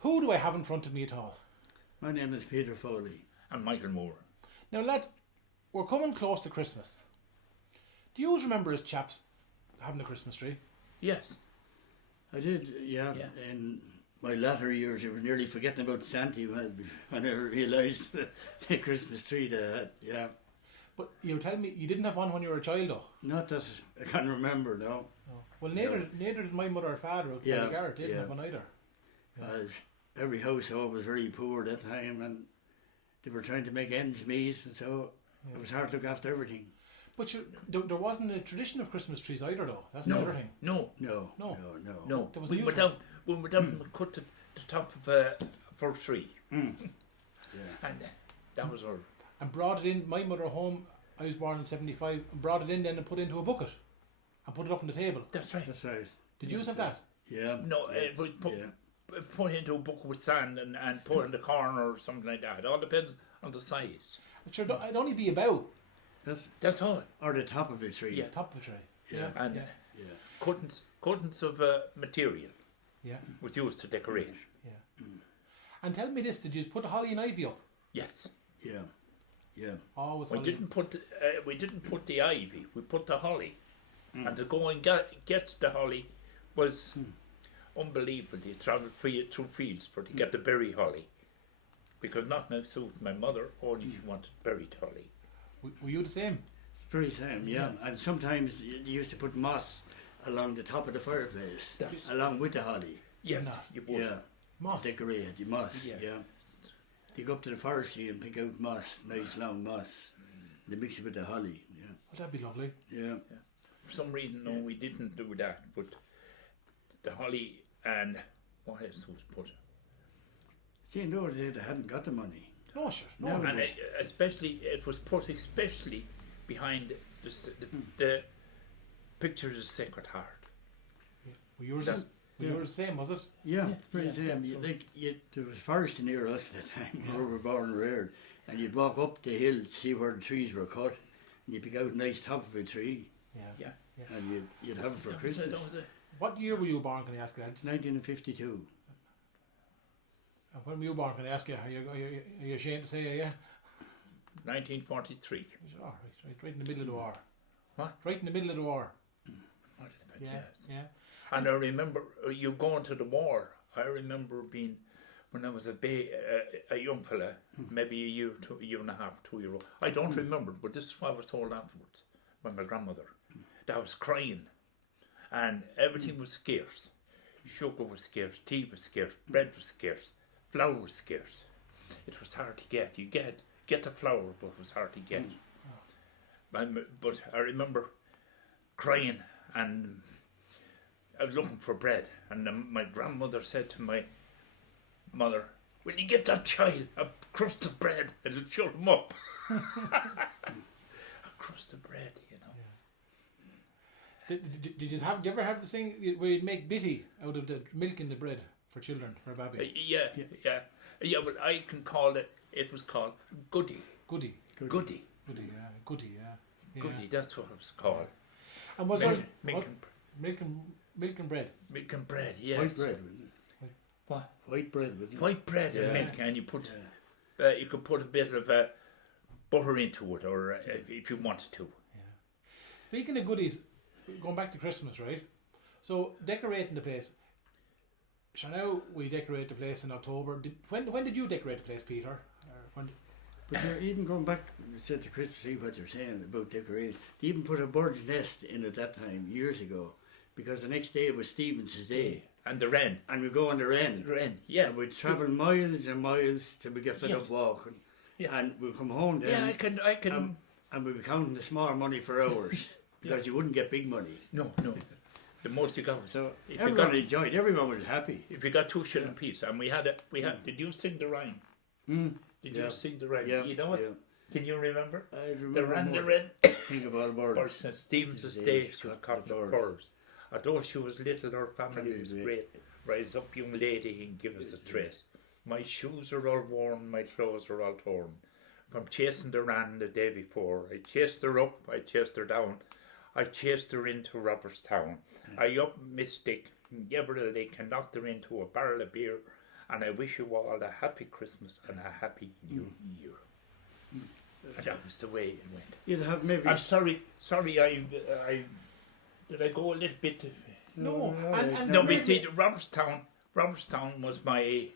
Who do I have in front of me at all? My name is Peter Foley. And Michael Moore. Now, lads, we're coming close to Christmas. Do you always remember as chaps having a Christmas tree? Yes. I did, yeah. In my latter years, I was nearly forgetting about Santa when I realised the Christmas tree they had, yeah. But you were telling me you didn't have one when you were a child, though? Not that I can remember, no. Well, neither did my mother or father out by the garret. They didn't have one either. As every household was very poor at that time, and they were trying to make ends meet, and so it was hard to look after everything. But there wasn't a tradition of Christmas trees either, though. That's the other thing. No. We went down and cut the top of a first tree. And that was our... And brought it in, my mother home, I was born in 75, brought it in then and put it into a bucket and put it up on the table. That's right. Did you have that? Yeah. No, we put it into a bucket with sand and put it in the corner or something like that. It all depends on the size. But sure, it'd only be about. That's all. Or the top of a tree. Yeah, top of a tree. Yeah. And cuttings of material was used to decorate. Yeah. And tell me this, did you put a holly and ivy up? Yes. Yeah. Always we holly. didn't put the ivy, we put the holly. And to go and get the holly was unbelievable. You travelled through fields to get the berry holly. Because not now suit my mother, only she wanted berry holly. Were you the same? It's the very same, yeah. And sometimes you used to put moss along the top of the fireplace, along with the holly. Yes, you would. Yeah. Moss. Decorated, moss, yeah. You go up to the forestry and pick out moss, nice long moss. They mix it with the holly, yeah. Well, that'd be lovely. Yeah. For some reason, no, we didn't do that. But the holly and what else was put? See, in those days they hadn't got the money. Oh, sure. No, And it was put especially behind the pictures of Sacred Heart. Well, you were the same, was it? Yeah, it's very same. There was forest near us at the time, where we were born and reared, and you'd walk up the hill to see where the trees were cut, and you'd pick out a nice top of a tree, and you'd have it for Christmas. What year were you born, can I ask you that? 1952. And when were you born, can I ask you? Are you ashamed to say, are you? 1943. Right in the middle of the war. What? Right in the middle of the war. Yeah. And I remember you going to the war. I remember being, when I was a young fella, maybe a year and a half, 2 year old. I don't remember, but this is what I was told afterwards by my grandmother. That I was crying, and everything was scarce. Sugar was scarce, tea was scarce, bread was scarce, flour was scarce. It was hard to get. You get the flour, but it was hard to get. But I remember crying, and I was looking for bread, and my grandmother said to my mother, "Will you give that child a crust of bread? It'll shut him up." A crust of bread, you know. Did you ever have the thing where you'd make bitty out of the milk in the bread for children, for a baby? Yeah. But I can call it. It was called Goody. Goody. Goody. Goody. That's what it was called. And was milk, there milk and bread? Milk and bread, yes. White bread, wasn't it? What? White bread, wasn't it? White bread and milk, and you put you could put a bit of butter into it, or if you wanted to. Yeah. Speaking of goodies, going back to Christmas, right? So decorating the place. So now we decorate the place in October. When did you decorate the place, Peter? But you're even going back, said to Christmas Eve, what you're saying about decorating. They even put a bird's nest in at that time, years ago, because the next day was Stevens's Day. And the Wren. And we go on the Wren. Yeah. And we'd travel miles and miles till we get fed up walking. Yeah. And we'd come home then. Yeah, I can. And we'd be counting the small money for hours, because you wouldn't get big money. No. The most you got. So everyone enjoyed. Everyone was happy. If you got 2 shilling piece, and we had. Did you sing the rhyme? Did you sing the rhyme? Yeah. You know what? Yeah. Can you remember? I remember. The Wren. King of all birds. St. Stephen's Day, she was caught the furs. Although she was little, her family was great. Rise up, young lady, and give us a trace. My shoes are all worn, my clothes are all torn. From chasing the Wran the day before, I chased her up, I chased her down. I chased her into Robertstown. I up my stick, gave her a lick, and knocked her into a barrel of beer. and I wish you all a happy Christmas and a happy New Year. And that was the way it went. You'd have maybe. I'm sorry, I did I go a little bit? No, No, we did. Robertstown was my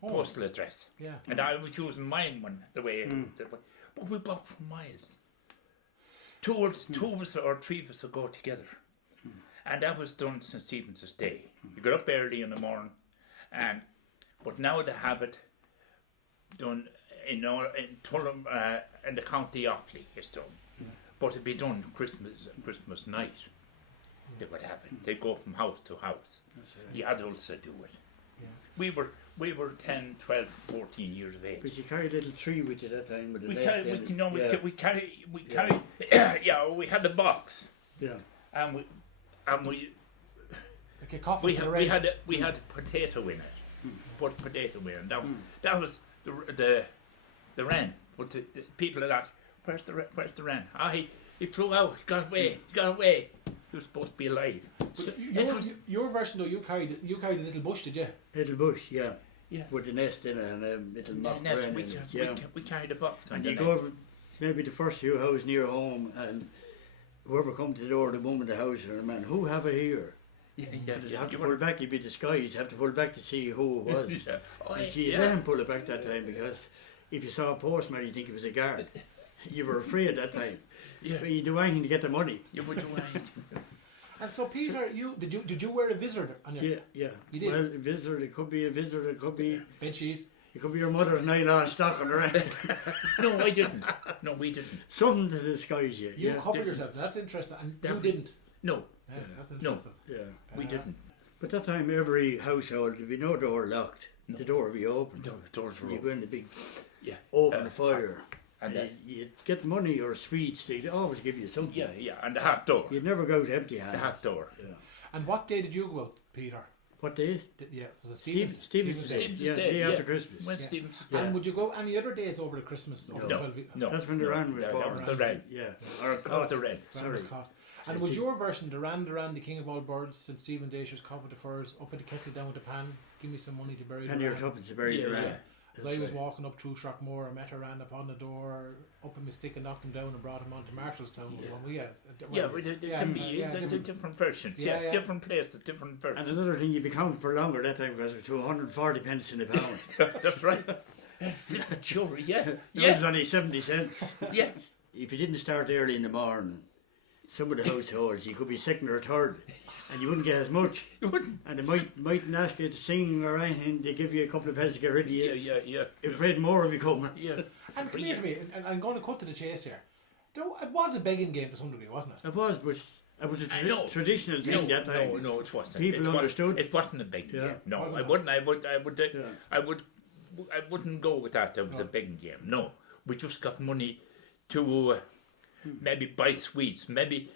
postal address. Yeah. And I was using mine the way. But we walked for miles. Two of us or three of us would go together. And that was done St. Stephen's Day. You got up early in the morning, but now they have it done in Tullam, in the county Offaly. It's done, but it'd be done Christmas night. They would have it. They go from house to house. The adults would do it. Yeah. We were 10, 12, 14 years of age. Because you carried a little tree with you that time with the we carry. Yeah, we had a box. Yeah. And we like a coffin we had potato in it. Put potato in it. That was the Wren. But the people had asked, where's the Wren? He flew out. He got away. He was supposed to be alive. So your version though, you carried a little bush, did you? Little bush, yeah. With the nest in it and a little mock wren in it. We carried a box. And you go over maybe the first few houses near home, and whoever come to the door, the woman, the house, or the man, who have it here? Yeah. You have to pull back, you'd be disguised, you have to pull back to see who it was. And she'd let him pull it back that time, because if you saw a postman, you'd think it was a guard. You were afraid that time. Yeah. But you do anything to get the money. You would do anything. And so Peter, did you wear a vizzard on your? Yeah. You did? Well, a vizzard, it could be a vizzard, it could be bedsheet. It could be your mother's nylon stocking around. No, I didn't. No, we didn't. Something to disguise you. You covered yourself. That's interesting. And you didn't. No. Yeah, that's interesting. Yeah. We didn't. But that time, every household, there'd be no door locked. No. The door would be open. The doors were open. You go in the big open fire. And you'd get money or sweets. They'd always give you something. Yeah. And the half door. You'd never go out empty handed. The half door. Yeah. And what day did you go out, Peter? What day? Was it Stephen's Day. Yeah, day after Christmas. When Stephen's Day. And would you go any other days over the Christmas? No. That's when the Wran was born. That was the Wren. Yeah. Or the Wren. Sorry. And was your version, the Wran, the king of all birds, St. Stephen's Day, she was caught with the furs, up at the kettle, down with the pan, give me some money to bury the Penny or tuppence to bury the Wran. As I was walking up through Shrockmore, I met a Wran upon the door, up in my stick and knocked him down and brought him on to Marshallstown. It can be different versions. Different places, different versions. And another thing, you'd be counting for longer that time because it was 240 pence in a pound. That's right. Sure, It was only 70 cents. Yeah. If you didn't start early in the morning, some of the households, you could be second or third, and you wouldn't get as much. You wouldn't. And they mightn't ask you to sing or anything, they give you a couple of pence to get rid of you. Yeah. If afraid more will be coming. Yeah. And come here to me, and I'm going to cut to the chase here. It was a begging game to some degree, wasn't it? It was, but it was a traditional thing that time. No, it wasn't. People understood. It wasn't a begging game. No, I wouldn't. I wouldn't go with that. It was a begging game. No, we just got money to maybe buy sweets, maybe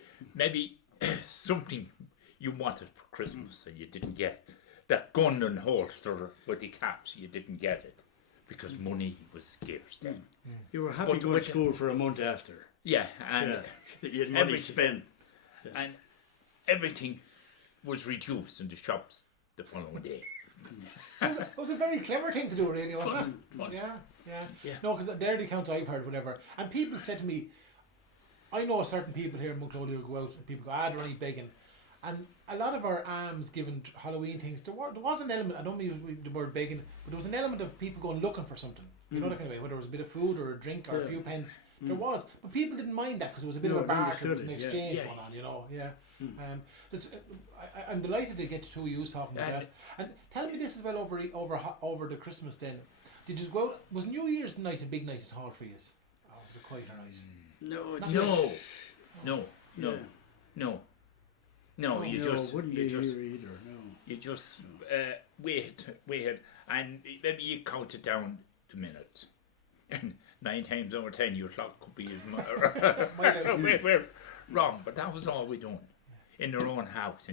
something you wanted for Christmas and you didn't get. That gun and holster with the caps, you didn't get it because money was scarce then. You were happy going to school for a month after. Yeah, and you had money spent. And everything was reduced in the shops the following day. It was a very clever thing to do, really, wasn't it? Yeah. No, because they're the accounts I've heard, whatever. And people said to me, I know certain people here in Bunclody who go out and people go, they're only begging. And a lot of our alms given Halloween things, there was an element, I don't mean the word begging, but there was an element of people going looking for something. You know that kind of way, whether it was a bit of food or a drink or a few pence. There was. But people didn't mind that because it was a bit of a barter, an exchange going on, you know. Yeah. I'm delighted to get to two of you talking about that. And tell me this as well over the Christmas then. Did you go out, was New Year's night a big night at all for you? Or was it a quieter night? No, you just wait, and maybe you count it down the minutes. And 9 times over 10, your clock could be as we're wrong, but that was all we done. In your own house.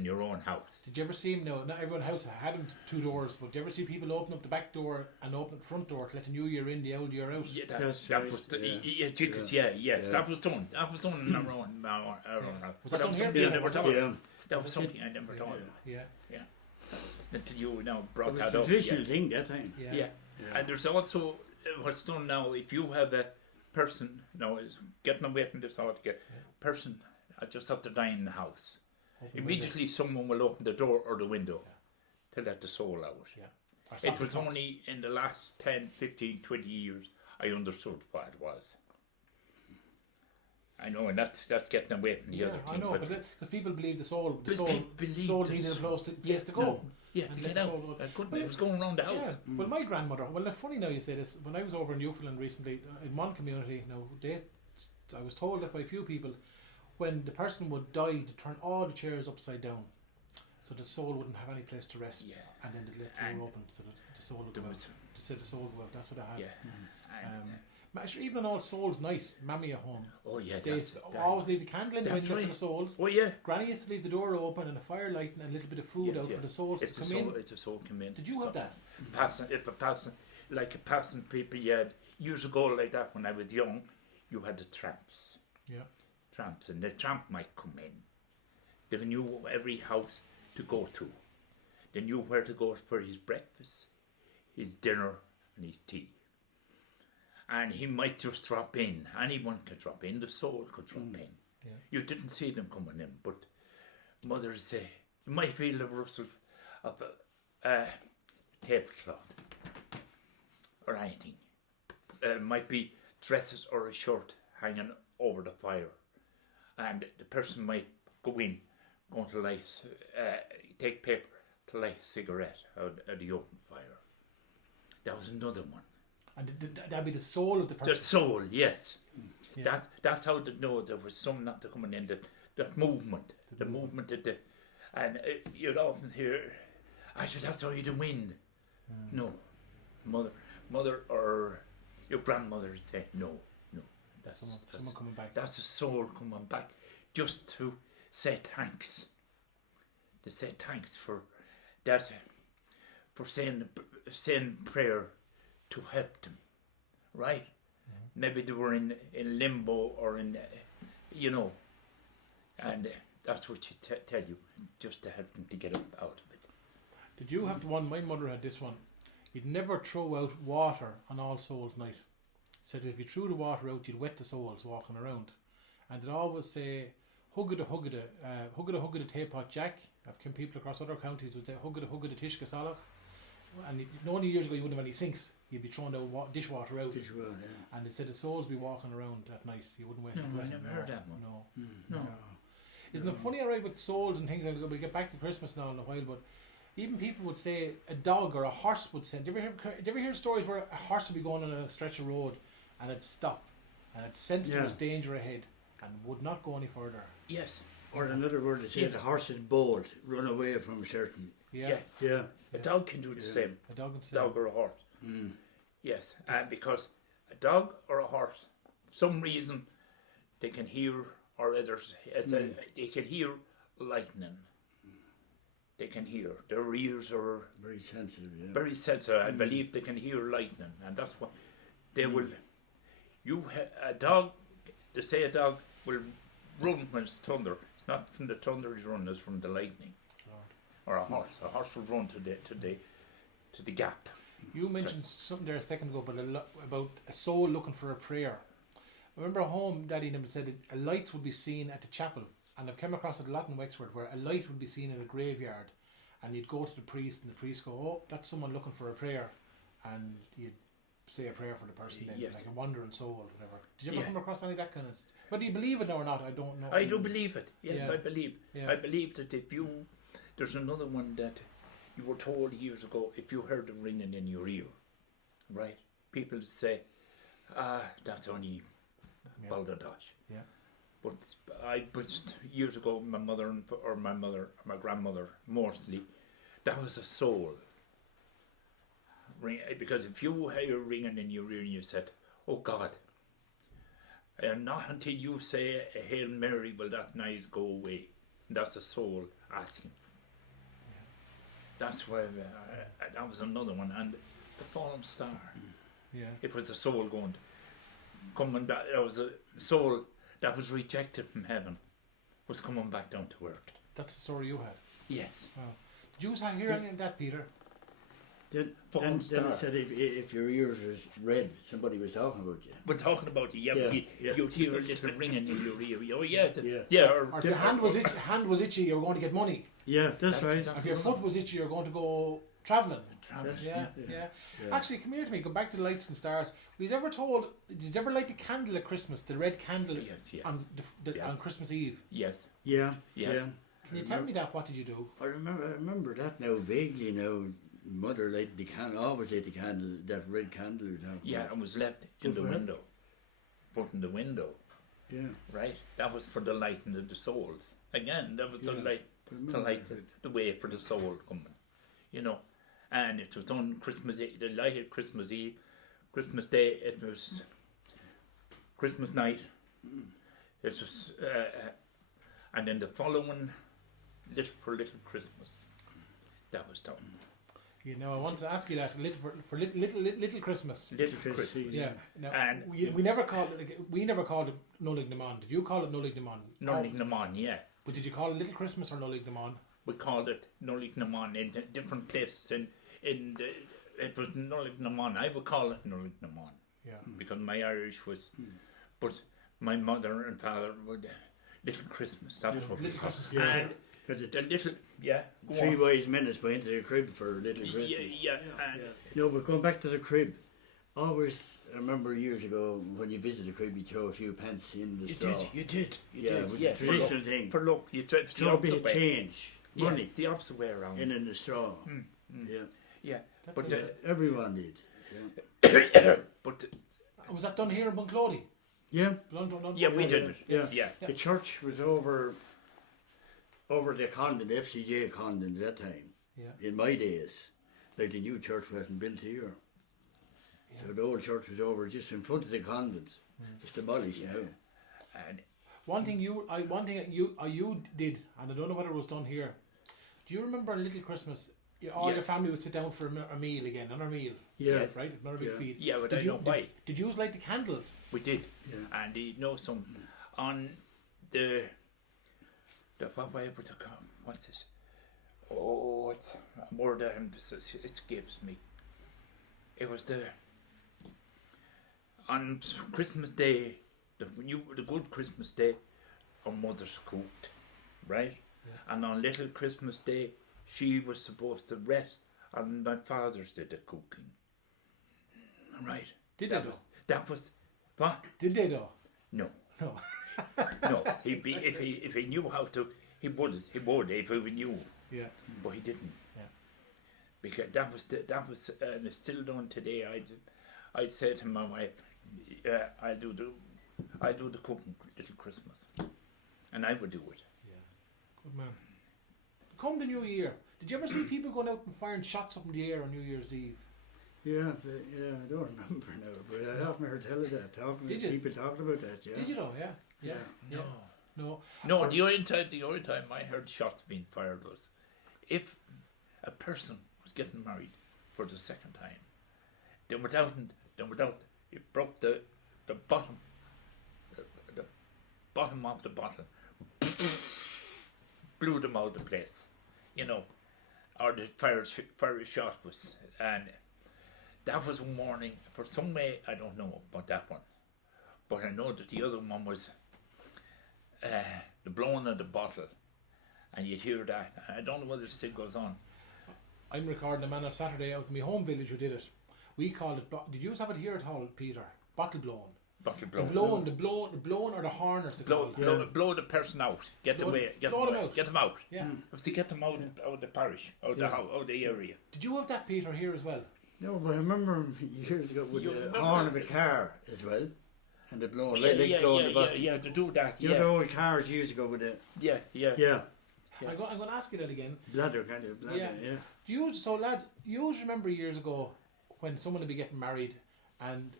Did you ever see him? No, not everyone's house had them 2 doors, but did you ever see people open up the back door and open up the front door to let the new year in, the old year out? Yeah, that was yes. That was done. That was done in our own house. Was that done something here? I never thought of. That was something I never thought of. Yeah. until you now brought It was that a up. traditional Yes. thing that time. Yeah. And there's also what's done now. If you have a person now is getting away from this altogether, person just have to die in the house. Immediately, someone will open the door or the window to let the soul out. Yeah. It was only in the last 10, 15, 20 years I understood what it was. I know, and that's getting away from the other thing. I know, but because people believe the soul believe needed a place to go. No. Yeah, And to let get the out. soul- It was going around the house. Yeah. Well, my grandmother. Well, it's funny now you say this. When I was over in Newfoundland recently, in one community, I was told that by a few people, when the person would die, to turn all the chairs upside down, so the soul wouldn't have any place to rest. Yeah. And then they'd let the door open so that the soul would go out. So the soul would go out. That's what I had. Yeah. Actually, even on All Souls Night, Mammy at home. Oh yeah, always leave the candle in the window for the souls. Oh yeah. Granny used to leave the door open and a fire lighting and a little bit of food out for the souls to come in. It's a soul come in. Did you have that? Passing people, years ago like that when I was young, you had the tramps. Yeah. Tramps, and the tramp might come in. They knew every house to go to. They knew where to go for his breakfast, his dinner, and his tea. And he might just drop in. Anyone could drop in. The soul could drop in. Yeah. You didn't see them coming in, but mothers say you might feel the rustle of a tablecloth or anything. It might be dresses or a shirt hanging over the fire, and the person might go to light, take paper to light a cigarette out of the open fire. That was another one. And that'd be the soul of the person. The soul, yes. Yeah. That's how they know there was some not coming in. That movement, the movement of the, and you'd often hear, that's how you do wind. No, mother or your grandmother would say no. That's someone coming back. That's a soul coming back, just to say thanks. To say thanks for that, for saying prayer to help them, right? Maybe they were in limbo or in, and that's what you tell you, just to help them to get up out of it. Did you have the one? My mother had this one. You'd never throw out water on All Souls Night. Said if you threw the water out, you'd wet the souls walking around. And they'd always say, huggada teapot jack. I've come people across other counties would say, huggada tishka salach. And only years ago you wouldn't have any sinks. You'd be throwing the dishwater out. And they said the souls be walking around at night. You wouldn't wait. No, I never heard that one. No. Isn't it funny, alright, with souls and things? We'll get back to Christmas now in a while, but even people would say a dog or a horse would send. Do you ever hear stories where a horse would be going on a stretch of road and it'd stop and it sensed there was danger ahead and would not go any further? Yes. Or another word to say the horse is bold, run away from a certain. Yeah. A dog can do the same. A dog can say. Dog or a horse. Yes, and because a dog or a horse, some reason they can hear, or others, they can hear lightning. They can hear. Their ears are very sensitive. Yeah. Very sensitive. I believe they can hear lightning, and that's what they will. A dog. They say a dog will run when it's thunder. It's not from the thunder he's running; it's from the lightning. Or a horse. A horse will run to the gap. You mentioned something there a second ago about a soul looking for a prayer. I remember at home, Daddy never said a light would be seen at the chapel, and I've come across it a lot in Wexford where a light would be seen in a graveyard, and you'd go to the priest, and the priest go, "Oh, that's someone looking for a prayer," and you'd say a prayer for the person, then, like a wandering soul, or whatever. Did you ever come across any of that kind of? But do you believe it or not? I don't know. I do believe it. Yes, I believe. Yeah. I believe that there's another one that you were told years ago, if you heard them ringing in your ear, right? People say, that's only balderdash. Yeah. But years ago, my grandmother, mostly, that was a soul. Because if you hear ringing in your ear and you said, "Oh God," and not until you say a Hail Mary will that noise go away. That's a soul asking. That's why that was another one, and the fallen star. Yeah. It was the soul coming back. It was a soul that was rejected from heaven, was coming back down to earth. That's the story you had. Yes. Wow. Did you hear anything of that, Peter? Then it said if your ears was red, somebody was talking about you. We're talking about you, Yeah, but you'd hear a little ringing in your ear. Oh, Or if your hand was itchy, you were going to get money. Yeah, that's right. If your foot was itchy, you're going to go travelling. Yeah. Actually, come here to me. Go back to the lights and stars. Did you ever light the candle at Christmas? The red candle on Christmas Eve? Yes. Yeah. Can you tell me that? What did you do? I remember that now vaguely now. Mother lighted the candle, always lit the candle, that red candle. It was left in the window. Put in the window. Yeah. Right? That was for the lighting of the souls. Again, that was the light to light the way for the soul coming. You know. And it was on Christmas Eve, the light of Christmas Eve, Christmas Day, it was Christmas night. It was, and then the following Little Christmas, that was done. You know, I wanted to ask you that little Christmas. Little Christmas. Yeah. No, and we never called it Nullig Naman. Did you call it Nullig Naman? Nullig Naman, yeah. But did you call it Little Christmas or Nullig Naman? We called it Nullig Naman in different places. It was Nullig Naman. I would call it Nullig Naman. Yeah. Because my Irish was, but my mother and father would Little Christmas. That's what it was. Christmas. And the little, Three wise men is going to the crib for Little Christmas. Yeah. No, but going back to the crib, always, I remember years ago when you visited the crib, you throw a few pence in the straw. You did. It was a traditional thing. For luck, you tried to throw a bit of change, money, the opposite way around. in the straw. Yeah. But everyone did. Yeah. But was that done here in Bunclody? Yeah. We did it. Yeah. The church was over the convent, the FCJ convent at that time. Yeah. In my days, like the new church wasn't built here. Yeah. So the old church was over just in front of the convent. It's demolished now. And one thing you did, and I don't know whether it was done here. Do you remember on Little Christmas? All your family would sit down for a meal again, another meal. Yeah. Yes, right? Another big feed. Yeah, but I know why. Did you light the candles? We did. Yeah. And you know some on the what's this? Oh, it's a word that escapes me. It was on Christmas Day, the good Christmas Day, our mother's cooked, right? Yeah. And on Little Christmas Day, she was supposed to rest, and my father's did the cooking. Right? Did they? That was what? Did they though? No. No. No. If he knew how to, he would if he knew. Yeah. But he didn't. Yeah. Because that was and it's still done today. I'd say to my wife, I do the cooking Little Christmas, and I would do it. Yeah. Good man. Come the New Year. Did you ever see people going out and firing shots up in the air on New Year's Eve? Yeah, I don't remember now, but I often heard tell of that. People talking about that. Yeah. Did you know? Yeah. No. The only time I heard shots being fired was if a person was getting married for the second time. Then without it broke the bottom, the bottom of the bottle, blew them out of the place, or the fire shot was, and that was one warning. For some way, I don't know about that one, but I know that the other one was the blowing of the bottle, and you'd hear that. I don't know whether it still goes on. I'm recording a man on Saturday out in my home village who did it. We called it. Did you have it here at all, Peter? Bottle blowing. Bottle blowing. The blowing, or the horn, or the blow the person out. Get them out. Yeah. If to get them out of the parish, out the area. Did you have that, Peter, here as well? No, but I remember years ago with the horn of a car as well, and the blowing, blowing the bottle. Yeah, to do that. The old cars used to go with it. Yeah. I'm going to ask you that again. Bladder, kind of bladder. Yeah. So lads, you remember years ago when someone would be getting married, and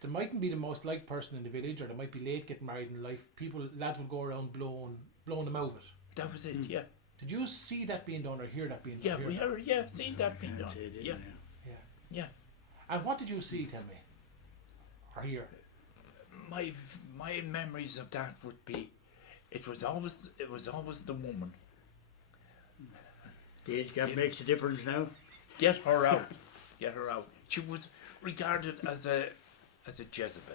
there mightn't be the most liked person in the village, or they might be late getting married in life. Lads would go around blowing them out of it. That was it. Yeah. Did you see that being done or hear that being done? Yeah, we heard. Yeah, seen that being done. Yeah. And what did you see? Tell me. Or hear? My memories of that would be, it was always the woman. The age gap makes a difference now. Get her out. Get her out. She was regarded as a Jezebel.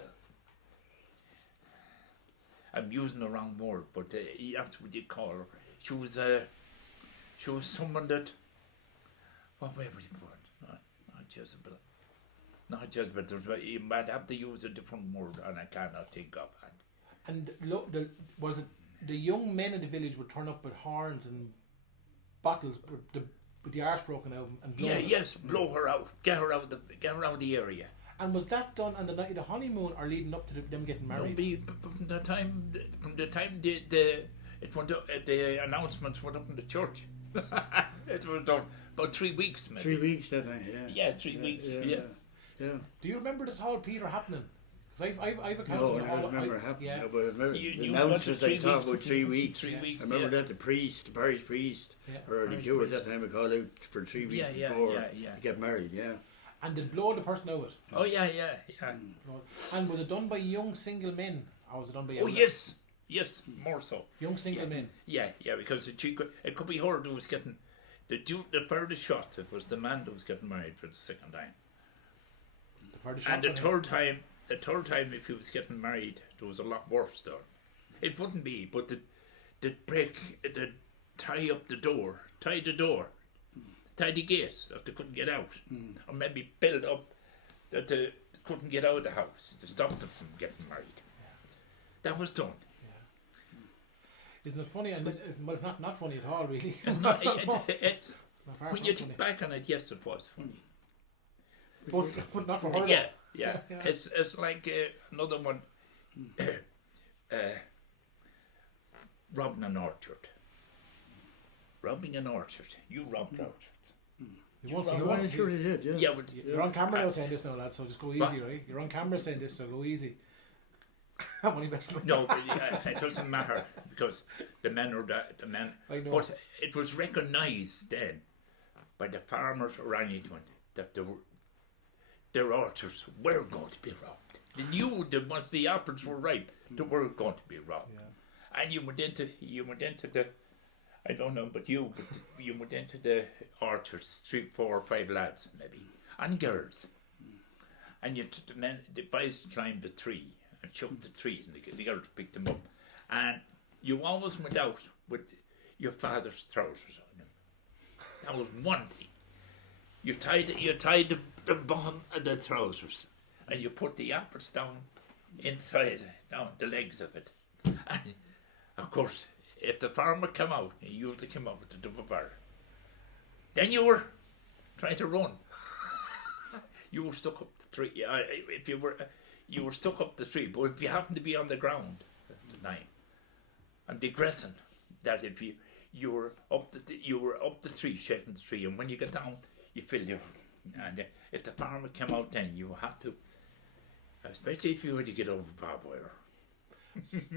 I'm using the wrong word, but that's what you call her. She was someone that, what way would you put it? Not Jezebel. Not Jezebel. You might have to use a different word, and I cannot think of it. And was it the young men in the village would turn up with horns and bottles with the arse broken out and blow her? Yes, blow her out. Get her out of the area. And was that done on the night of the honeymoon or leading up to them getting married? No, from the time the announcements went up in the church. It was done about 3 weeks, maybe. 3 weeks that time, yeah. Yeah, 3 weeks. Yeah. Do you remember the tall Peter happening? Because I've accounted No, for I don't remember happening. Yeah. No, but I remember You the about announcements the I 3 talked weeks. about 3 weeks. 3 weeks. I remember that the parish priest, or the Parish curate at priest. that time would call out for 3 weeks before to get married, yeah. And they'd blow the person out. Oh, yeah. And was it done by young single men? Or was it done by Oh, yes, more so. young single men? Yeah, because it could be her who was getting the furthest shot. It was the man that was getting married for the second time. And the third time, if he was getting married, there was a lot worse done. It wouldn't be, but they'd tie the door, tie the gate that they couldn't get out, or maybe build up that they couldn't get out of the house to stop them from getting married. That was done. Isn't it funny? And well, it's not funny at all, really. It's not. It's not far when from you funny. think back on it, yes, it was funny. But not for her. Yeah. Yeah. It's like another one. Robbing an orchard. Robbing an orchard. You robbed orchards. You won't see. Oh, I'm sure they did, yes. Yeah, but You're on camera now saying this now, lad. So just go easy, right? You're on camera saying this, so go easy. I'm only messing with you. no, but it doesn't matter because the men are the men. I know. But it was recognised then by the farmers or anyone that their orchards were going to be robbed. They knew that once the apples were ripe, they were going to be robbed. Yeah. And you went into the, I don't know about you, but you went into the orchards, 3, 4, 5 lads maybe, and girls. And the boys climbed the tree and chucked the trees, and the girls picked them up. And you always went out with your father's trousers on them. That was one thing. You tied the bottom of the trousers, and you put the apples down the legs of it. And of course, if the farmer came out, he usually came out with the double bar. Then you were trying to run. You were stuck up the tree. If you were stuck up the tree, but if you happened to be on the ground at the time, I'm digressing. That if you were up the tree, shaking the tree, and when you get down, you feel your. And if the farmer came out, then you had to, especially if you had to get over barbed wire.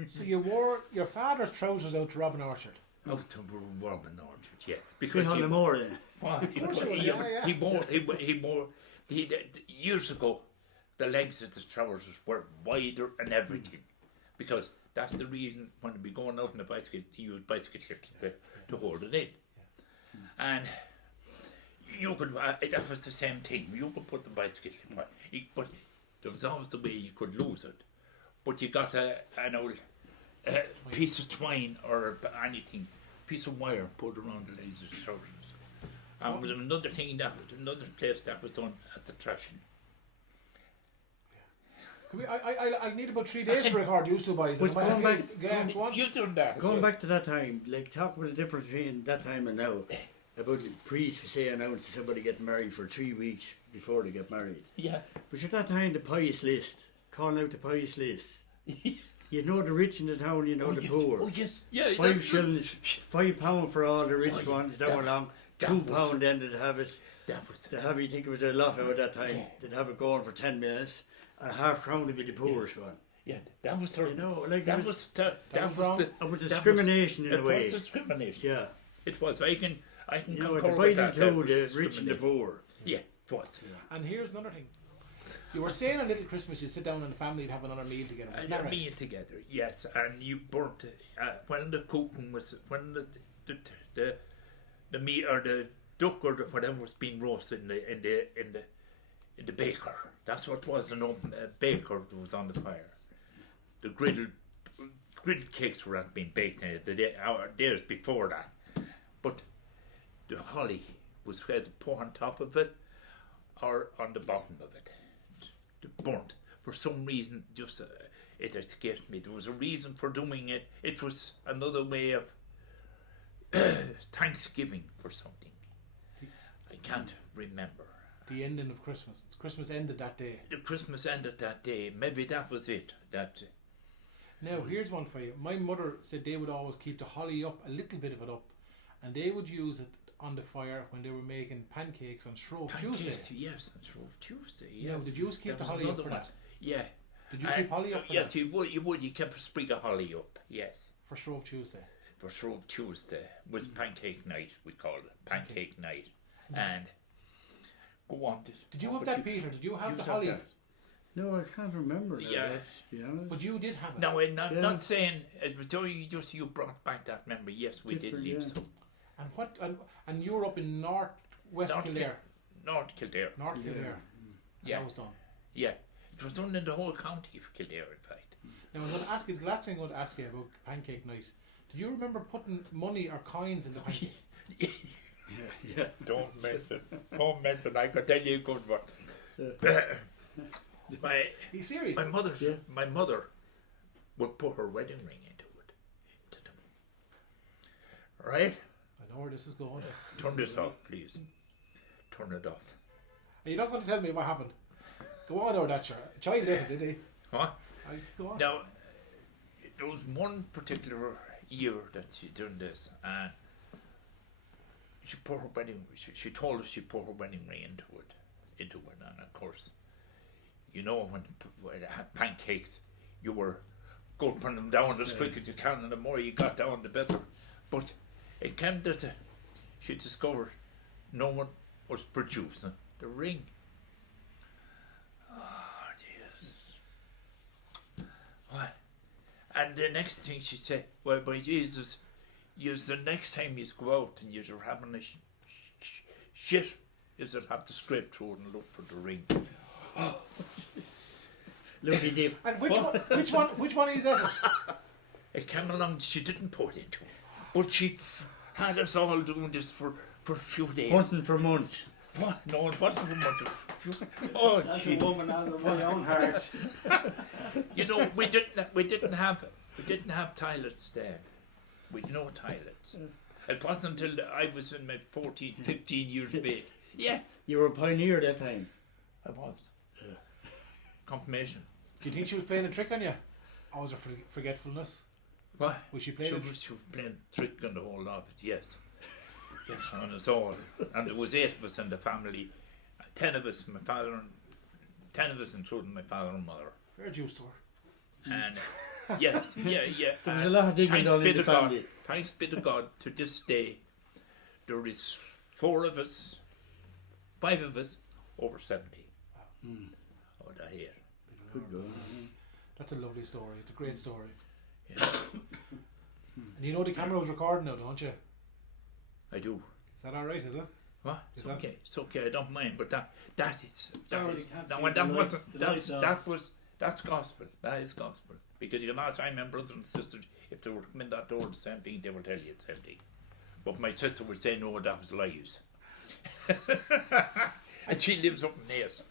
So you wore your father's trousers out to rob an orchard? Out to rob an orchard, yeah. Because on the moor then. Well, years ago, the legs of the trousers were wider and everything, because that's the reason when they be going out on a bicycle, you use bicycle hips to hold it in, and you could. That was the same thing. You could put the bicycle hip on, but there was always the way you could lose it. But you got an old piece of twine or anything, piece of wire put around the legs of the trousers. And with another place that was done at the threshing. I need about 3 days to record you two boys. But going back, Go on. You done that. going back to that time, like talk about the difference between that time and now. About the priest, say, announced somebody getting married for 3 weeks before they get married. Yeah. But at that time, the pious list, calling out the pious list. You know the rich in the town, you know the poor. Oh yes, yeah. 5 shillings, £5 for all the rich ones that were along. £2 was- then they'd have it. That was They'd have, you think it was a lot at that time. They'd have it going for 10 minutes. And £0.5 to be the poorest one. yeah. That was the. You know, like that it was the. That was was wrong. the. It was that discrimination in a way. It was discrimination. Yeah. It was. I can You know, concur with divided that. to That was the rich and the discrimination. poor. Yeah, it was. And here's another thing. You were saying on Little Christmas you sit down and the family would have another meal together. Isn't that And right? meal together, yes. And you burnt when the cooking was when the the meat or the duck or the whatever was being roasted in the baker. That's what it was, an open baker that was on the fire. The griddled cakes were not being baked now, days before that. But the holly was either put on top of it or on the bottom of it. Burnt. For some reason, just it escaped me. There was a reason for doing it. It was another way of Thanksgiving for something. I can't remember. The ending of Christmas. Christmas ended that day. The Christmas ended that day. Maybe that was it. Now, here's one for you. My mother said they would always keep the holly up, a little bit of it up, and they would use it on the fire when they were making pancakes on Shrove Tuesday. Yes, on Shrove Tuesday. Yes. Now, did you keep the holly up for that? Yeah. Did you keep holly up for yes, that? Yes, you would. You kept a sprig of holly up. Yes. For Shrove Tuesday. For Shrove Tuesday. It was pancake night, we called it. Pancake night. And go on. Did you have that, Peter? Did you have the holly? No, I can't remember. Yeah. To be honest. But you did have it. No, I'm not saying it was you brought back that memory. Yes, we did leave some. And what? And you were up in West Kildare. North Kildare. North Kildare. Yeah. That was done. Yeah. It was done in the whole county of Kildare, in fact. Now, I'm going to ask you, the last thing I'm going to ask you about pancake night. Did you remember putting money or coins in the pancake? Yeah. Don't mention. I could tell you a good one. Are you serious? My mother would put her wedding ring into them. Right? I know where this is going. Turn this off, please. Turn it off. Are you not going to tell me what happened? Go on over that, sure. A child did it, did he? What? Go on. Now, there was one particular year that she done this, and she put her wedding. She told us she put her wedding ring into it, and of course, you know when it had pancakes, you were gulping them down as quick as you can, and the more you got down, the better. But it came that she discovered no one was producing the ring. Oh, Jesus. What? And the next thing she said, well, by Jesus, the next time you go out and you're having a shit, you'll have to scrape through and look for the ring. Oh. Look, deep. And which one is that? It came along, she didn't put it into it, but she had us all doing this for a few days. Hunting for months. What? No, it wasn't for months. Oh, that's a woman out of my own heart. You know, we didn't have toilets then. We had no toilets. It wasn't until I was in my 14, 15 years of age. Yeah. You were a pioneer that time. I was. Confirmation. Do you think she was playing a trick on you? Or was it forgetfulness? What? Was she playing? She was playing a trick on the whole of it. Yes. Yes, on us all. And there was 8 of us in the family. 10 of us, 10 of us, including my father and mother. Fair juice to her. And yes, yeah. There was a lot of digging done in the family. Thanks be to God, to this day, there is 4 of us, 5 of us, over 70. Oh, that here. Good God. That's a lovely story. It's a great story. Yeah. And you know the camera was recording now, don't you? I do. Is that alright, is it? What? It's okay. It's okay. I don't mind. But that is. That's gospel. That is gospel. Because you can ask my brothers and sisters if they were coming in that door the same thing, they will tell you the same thing. But my sister would say no, that was lies. And she lives up in Naas.